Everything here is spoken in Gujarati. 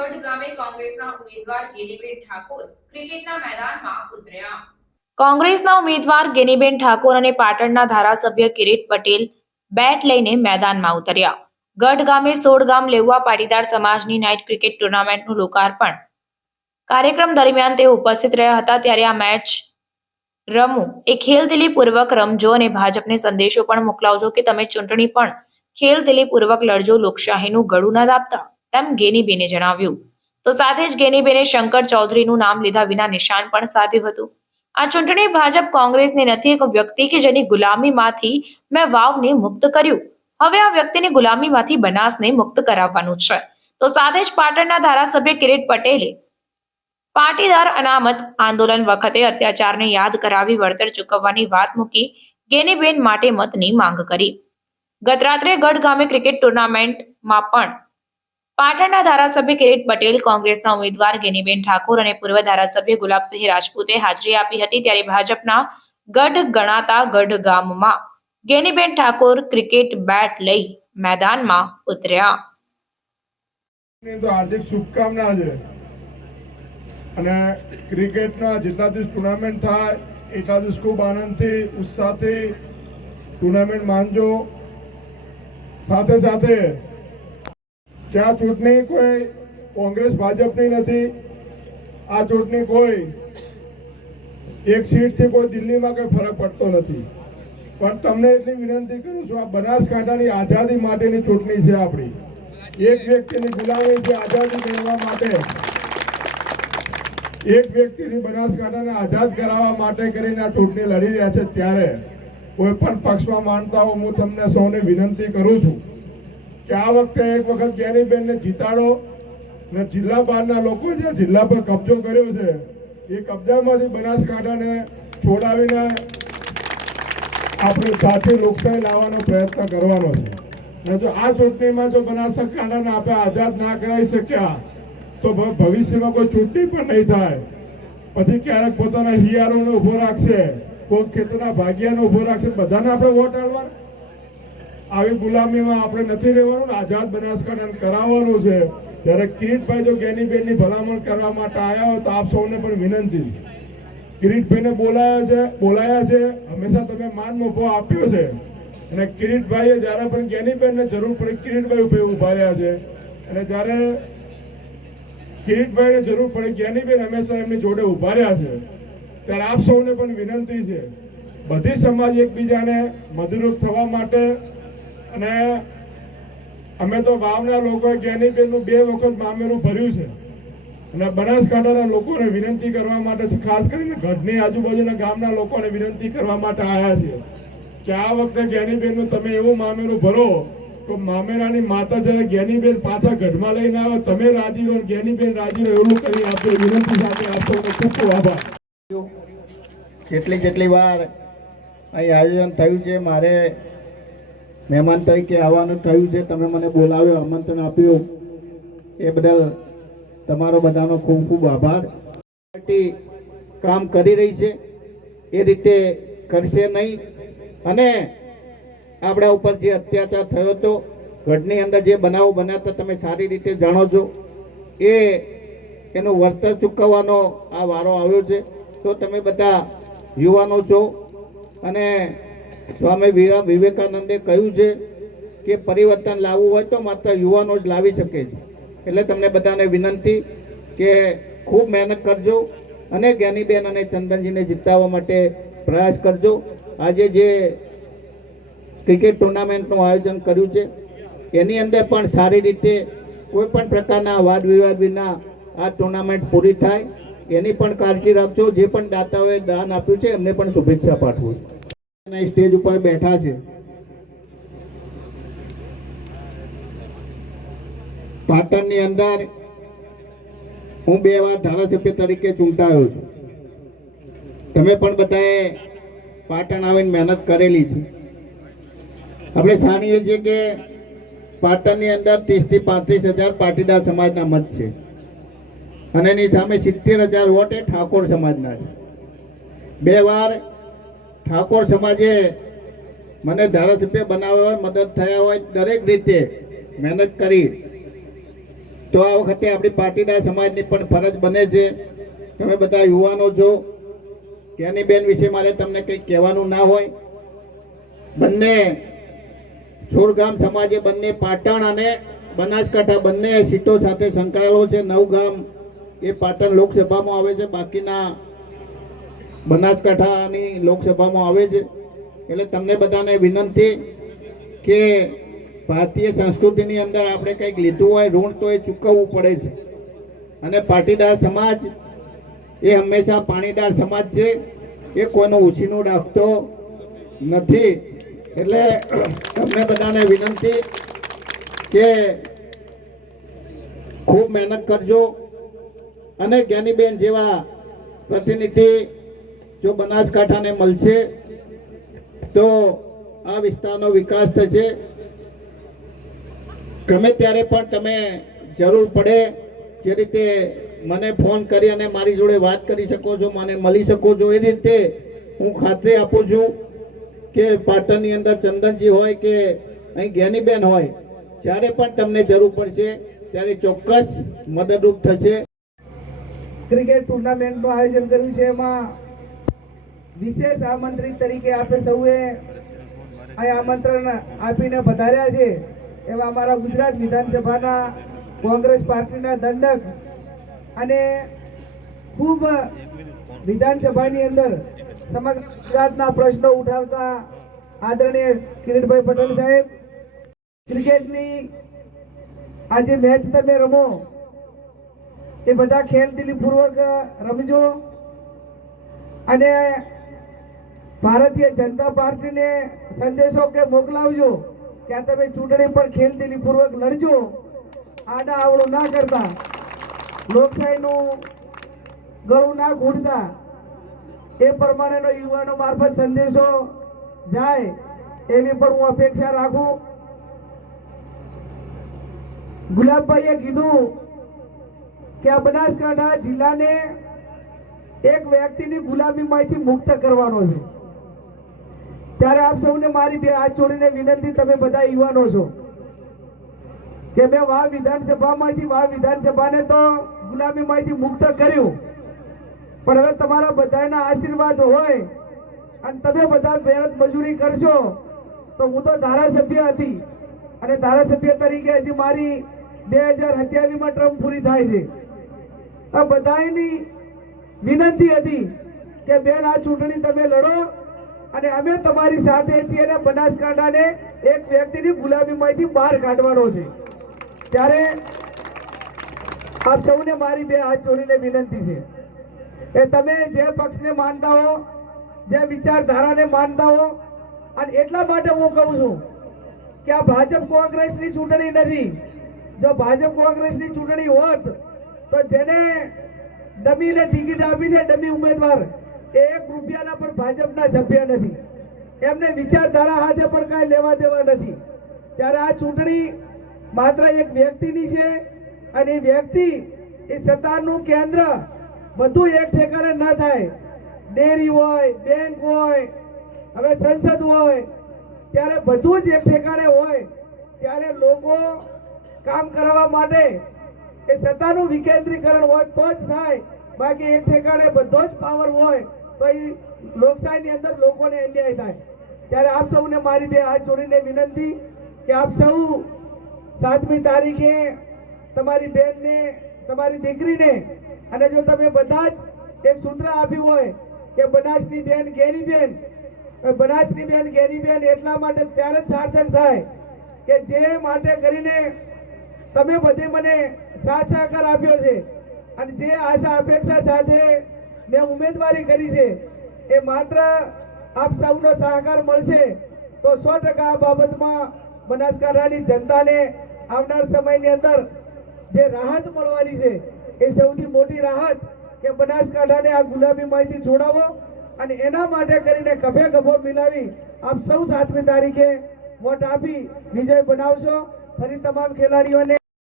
ગઢ ગામે કોંગ્રેસના ઉમેદવાર ગેનીબેન ઠાકોર ક્રિકેટના મેદાનમાં ઉતર્યા। કોંગ્રેસના ઉમેદવાર ગેનીબેન ઠાકોર અને પાટણના ધારાસભ્ય કિરીટ પટેલ બેટ લઈને મેદાનમાં ઉતર્યા। ગઢ ગામે 16 ગામ લેઉવા પાટીદાર સમાજની નાઇટ ક્રિકેટ ટુર્નામેન્ટનું લોકાર્પણ કાર્યક્રમ દરમિયાન તેઓ ઉપસ્થિત રહ્યા હતા। ત્યારે આ મેચ રમો એ ખેલદિલીપૂર્વક રમજો અને ભાજપને સંદેશો પણ મોકલાવજો કે તમે ચૂંટણી પણ ખેલદિલીપૂર્વક લડજો, લોકશાહીનું ગળું ન દાબતા, તેમ ગેનીબેને જણાવ્યું। તો સાથે જ ગેનીબેને શંકર ચૌધરીનું નામ લીધા વિના નિશાન પણ સાધ્યું હતું। આ ચૂંટણી ભાજપ કોંગ્રેસની નથી, એક વ્યક્તિ કે જેની ગુલામીમાંથી મેં વાવને મુક્ત કર્યું, હવે આ વ્યક્તિની ગુલામીમાંથી બનાસને મુક્ત કરાવવાનું છે। તો સાથે જ પાટણના ધારાસભ્ય કિરીટ પટેલે પાટીદાર અનામત આંદોલન વખતે અત્યાચારને યાદ કરાવી વળતર ચૂકવવાની વાત મૂકી ગેનીબેન માટે મતની માંગ કરી। ગત રાત્રે ગઢ ગામે ક્રિકેટ ટુર્નામેન્ટમાં પણ પાટણના ધારાસભ્ય કિરીટ પટેલ, કોંગ્રેસના ઉમેદવાર ગેનીબેન ઠાકોર અને પૂર્વ ધારાસભ્ય ગુલાબસિંહ રાજપૂતે હાજરી આપી હતી। ત્યારે ભાજપના ગઢ ગણાતા ગઢ ગામમાં ગેનીબેન ઠાકોર ક્રિકેટ બેટ લઈ મેદાનમાં ઉતર્યા। હાર્દિક શુભકામના છે અને ક્રિકેટના જેટલા દિવસ ટુર્નામેન્ટ થાય એટલા દિવસ ખૂબ આનંદથી ઉત્સાહથી ટુર્નામેન્ટ માનજો। સાથે સાથે ત્યાં ચૂંટણી કોઈ કોંગ્રેસ ભાજપની નથી, આ ચૂંટણી કોઈ એક સીટથી કોઈ દિલ્હીમાં કોઈ ફરક પડતો નથી, પણ તમને એટલી વિનંતી કરું છું, આ બનાસકાંઠાની આઝાદી માટેની ચૂંટણી છે। આપણી એક વ્યક્તિની ગુલામી છે આઝાદી મેળવવા માટે, એક વ્યક્તિથી બનાસકાંઠાને આઝાદ કરાવવા માટે કરીને આ ચૂંટણી લડી રહ્યા છે। ત્યારે કોઈ પણ પક્ષમાં માનતા હો, હું તમને સૌને વિનંતી કરું છું કે આ વખતે એક વખત ગેનીબેનને જીતાડો અને જિલ્લા બહારના લોકો જે જિલ્લા પર કબજો કર્યો છે એ કબજામાંથી બનાસકાંઠાને છોડાવીને આપણે સાથે લોકશાહી લાવવાનો પ્રયત્ન કરવાનો છે। અને જો આ ચૂંટણીમાં જો બનાસકાંઠાને આપણે આઝાદ ના કરાવી શક્યા તો ભવિષ્યમાં કોઈ ચૂંટણી પણ નહીં થાય। પછી ક્યારેક પોતાના હિયારોને ઉભો રાખશે, કોઈ ખેતરના ભાગિયાને ઉભો રાખશે, બધાને આપણે વોટ આપવાના। આવી ગુલામીમાં આપણે નથી રહેવાનું, આઝાદ બનાસકાંઠાને કરાવવાનું છે। ત્યારે કિરીટભાઈ જો ગેનીબેનની ભલામણ કરવા માટે આવ્યા હોય તો આપ સૌને પણ વિનંતી, કિરીટભાઈને બોલાયા છે, હંમેશા તમે માન મોભો આપ્યો છે અને કિરીટભાઈએ જ્યારે પણ ગેનીબેનને જરૂર પડે કિરીટભાઈ ઉભા રહ્યા છે અને જ્યારે કિરીટભાઈને જરૂર પડે ગેનીબેન હંમેશા એમની જોડે ઉભા રહ્યા છે। ત્યારે આપ સૌને પણ વિનંતી છે, બધી સમાજ એકબીજાને મદદરૂપ થવા માટે, અને અમે તો વાવના લોકોએ ગેનીબેનનું 2 વખત મામેરું ભર્યું છે અને બનાસકાંઠાના લોકોને વિનંતી કરવા માટે, ખાસ કરીને ગઢની આજુબાજુના ગામના લોકોને વિનંતી કરવા માટે આવ્યા છે કે આ વખતે ગેનીબેનનું તમે એવું મામેરું ભરો તો મામેરાની માતા જ્યારે ગેનીબેન પાછા ગઢમાં લઈને આવે તમે રાજી રહો, ગેનીબેન રાજી રહો, એવું કરી આપણે વિનંતી સાથે આપતો ખૂબ ખૂબ આભાર। જેટલી વાર અહીં આયોજન થયું છે, મારે મહેમાન તરીકે આવવાનું થયું છે, તમે મને બોલાવ્યો, આમંત્રણ આપ્યું, એ બદલ તમારો બધાનો ખૂબ ખૂબ આભાર। પાર્ટી કામ કરી રહી છે એ રીતે કરશે નહીં, અને આપણા ઉપર જે અત્યાચાર થયો હતો, ગઢની અંદર જે બનાવો બન્યા હતા, તમે સારી રીતે જાણો છો, એનું વળતર ચૂકવવાનો આ વારો આવ્યો છે। તો તમે બધા યુવાનો છો અને સ્વામી વિવેકાનંદે કહ્યું છે કે પરિવર્તન લાવવું હોય તો માત્ર યુવાનો જ લાવી શકે છે। એટલે તમને બધાને વિનંતી કે ખૂબ મહેનત કરજો અને જ્ઞાનીબેન અને ચંદનજીને જીતાવવા માટે પ્રયાસ કરજો। આજે જે ક્રિકેટ ટુર્નામેન્ટનું આયોજન કર્યું છે એની અંદર પણ સારી રીતે કોઈ પણ પ્રકારના વાદ વિવાદ વિના આ ટુર્નામેન્ટ પૂરી થાય એની પણ કાળજી રાખજો। જે પણ દાતાઓએ દાન આપ્યું છે એમને પણ શુભેચ્છા પાઠવું। સ્ટેજ ઉપર બેઠા છે, પાટણની અંદર હું 2 વાર ધારાસભ્ય તરીકે ચૂંટાયો છું, તમે પણ બધાએ પાટણ આવીને મહેનત કરેલી છે। આપણે જાણીએ છીએ કે પાટણની અંદર 30 થી 35 હજાર પાટીદાર સમાજના મત છે અને એની સામે 70,000 વોટ એ ઠાકોર સમાજના છે। 2 વાર ઠાકોર સમાજે મને ધારાસભ્ય બનાવ્યો હોય, મદદ થયા હોય, દરેક રીતે મહેનત કરી તો આ વખતે આપણી પાટીદાર સમાજની પણ ફરજ બને છે. તમે બધા યુવાનો છો, જ્ઞાનીબેન વિશે મારે તમને કંઈક કહેવાનું ના હોય. બંને સુરગામ સમાજે બંને પાટણ અને બનાસકાંઠા બંને સીટો સાથે સંકળાયેલો છે. 9 ગામ એ પાટણ લોકસભામાં આવે છે, બાકીના બનાસકાંઠાની લોકસભામાં આવે છે. એટલે તમને બધાને વિનંતી કે ભારતીય સંસ્કૃતિની અંદર આપણે કંઈક લીધું હોય ઋણ તો એ ચૂકવવું પડે છે. અને પાટીદાર સમાજ એ હંમેશા પાણીદાર સમાજ છે, એ કોઈનું ઉછીનું રાખતો નથી. એટલે તમને બધાને વિનંતી કે ખૂબ મહેનત કરજો અને જ્ઞાનીબેન જેવા પ્રતિનિધિ જો બનાસકાંઠાને મળશે તો આ વિસ્તારનો વિકાસ થશે. ગમે ત્યારે પણ તમે જરૂર પડે જે રીતે મને ફોન કરી અને મારી જોડે વાત કરી શકો છો, મને મળી શકો છો. એ રીતે હું ખાતરી આપું છું કે પાટણની અંદર ચંદનજી હોય કે અહીં જ્ઞાનીબેન હોય, જ્યારે પણ તમને જરૂર પડશે ત્યારે ચોક્કસ મદદરૂપ થશે. ક્રિકેટ ટુર્નામેન્ટનું આયોજન કર્યું છે, એમાં વિશેષ આમંત્રિત તરીકે આપણે સૌએ અહીં આમંત્રણ આપીને પધાર્યા છે એવા અમારા ગુજરાત વિધાનસભાના કોંગ્રેસ પાર્ટીના દંડક અને ખૂબ વિધાનસભાની અંદર સમગ્ર ગુજરાતના પ્રશ્નો ઉઠાવતા આદરણીય કિરીટભાઈ પટેલ સાહેબ, ક્રિકેટની આજે મેચ તમે રમો એ બધા ખેલદિલીપૂર્વક રમજો અને ભારતીય જનતા પાર્ટીને સંદેશો કે મોકલાવજો કે આ તમે ચૂંટણી પણ ખેલદિલીપૂર્વક લડજો, આડા આવડું ના કરતા, લોકશાહીનું ગળું ના ઘૂંટતા. એ પ્રમાણેનો યુવાનો મારફત સંદેશો જાય એવી પણ હું અપેક્ષા રાખું. ગુલાબભાઈએ કીધું કે આ બનાસકાંઠા જિલ્લાને એક વ્યક્તિની ગુલામીમાંથી મુક્ત કરવાનો છે. ત્યારે આપ સૌને મારી બે હાથ જોડીને વિનંતી, તમે બધા યુવાનો છો કે મેં વાવ વિધાનસભાને તો ગુલામીમાંથી મુક્ત કર્યું, પણ હવે તમારા બધાના આશીર્વાદ હોય અને તમે બધા મહેનત મજૂરી કરશો તો હું તો ધારાસભ્ય હતી અને ધારાસભ્ય તરીકે હજી મારી 2027માં ટર્મ પૂરી થાય છે. આ બધાની વિનંતી હતી કે બેન આ ચૂંટણી તમે લડો અને અમે તમારી સાથે છીએ અને બનાસકાંઠાને એક વ્યક્તિની ગુલામીમાંથી બહાર કાઢવાનો છે. ત્યારે આપ સૌને મારી બે હાથ જોડીને વિનંતી છે કે તમે જે પક્ષને માનતા હો, જે વિચારધારાને માનતા હો, અને એટલા માટે હું કહું છું કે આ ભાજપ કોંગ્રેસની ચૂંટણી નથી. જો ભાજપ કોંગ્રેસની ચૂંટણી હોત તો જેને ડમીને ટિકિટ આપી છે, ડમી ઉમેદવાર, એ 1 રૂપિયાના પણ ભાજપના સભ્ય નથી. એમને વિચારધારા સાથે પણ કાંઈ લેવા દેવા નથી. ત્યારે આ ચૂંટણી માત્ર એક વ્યક્તિની છે અને એ વ્યક્તિ એ સત્તાનું કેન્દ્ર બધું એક ઠેકાણે ન થાય. ડેરી હોય, બેંક હોય, હવે સંસદ હોય, ત્યારે બધું જ એક ઠેકાણે હોય. ત્યારે લોકો કામ કરવા માટે એ સત્તાનું વિકેન્દ્રીકરણ હોય તો જ થાય, બાકી એક ઠેકાણે બધો જ પાવર હોય તો એ લોકશાહીની અંદર લોકોને અન્યાય થાય. ત્યારે આપ સૌને મારી બે હાથ જોડીને વિનંતી કે આપ સૌ 7મી તારીખે તમારી બેનને, તમારી દીકરીને, અને જો તમે બધા જ એક સૂત્ર આપ્યું હોય કે બનાસની બેન ગેનીબેન, બનાસની બેન ગેનીબેન એટલા માટે ત્યારે જ સાર્થક થાય કે જે માટે કરીને તમે બધે મને સાથ સહકાર આપ્યો છે અને જે આશા અપેક્ષા સાથે મેં ઉમેદવારી કરી છે એ માત્ર આપ સૌનો સહકાર મળશે તો 100% આ બાબતમાં બનાસકાંઠાની જનતાને આવનાર સમયની અંદર જે રાહત મળવાની છે એ સૌથી મોટી રાહત કે બનાસકાંઠાને આ ગુલામીમાંથી છોડાવો અને એના માટે કરીને ખભે ખભો મિલાવી આપ સૌ 7મી તારીખે વોટ આપી વિજય બનાવશો. ફરી તમામ ખેલાડીઓને